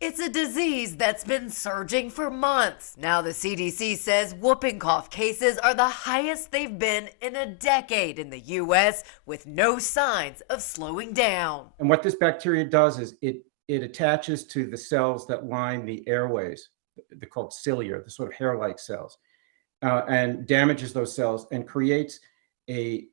It's a disease that's been surging for months. Now the CDC says whooping cough cases are the highest they've been in a decade in the U.S., with no signs of slowing down. And what this bacteria does is it attaches to the cells that line the airways. They're called cilia, the sort of hair-like cells, and damages those cells and creates a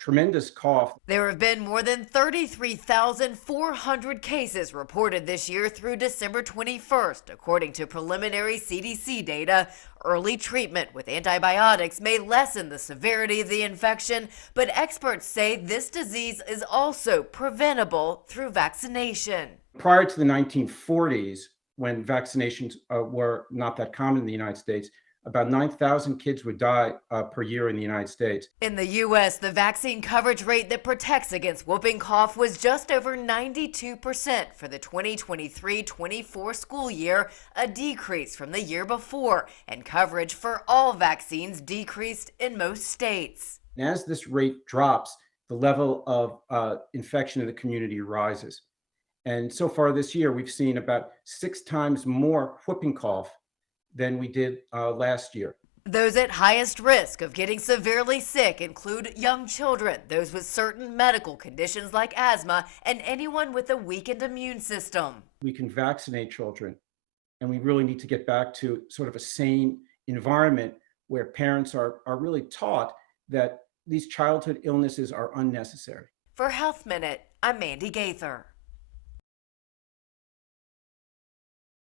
tremendous cough. There have been more than 33,400 cases reported this year through December 21st, according to preliminary CDC data. Early treatment with antibiotics may lessen the severity of the infection, but experts say this disease is also preventable through vaccination. Prior to the 1940s, when vaccinations were not that common in the United States, about 9,000 kids would die per year in the United States. In the U.S., the vaccine coverage rate that protects against whooping cough was just over 92% for the 2023-24 school year, a decrease from the year before, and coverage for all vaccines decreased in most states. And as this rate drops, the level of infection in the community rises. And so far this year, we've seen about 6 times more whooping cough than we did last year. Those at highest risk of getting severely sick include young children, those with certain medical conditions like asthma, and anyone with a weakened immune system. We can vaccinate children, and we really need to get back to sort of a sane environment where parents are really taught that these childhood illnesses are unnecessary. For Health Minute, I'm Mandy Gaither.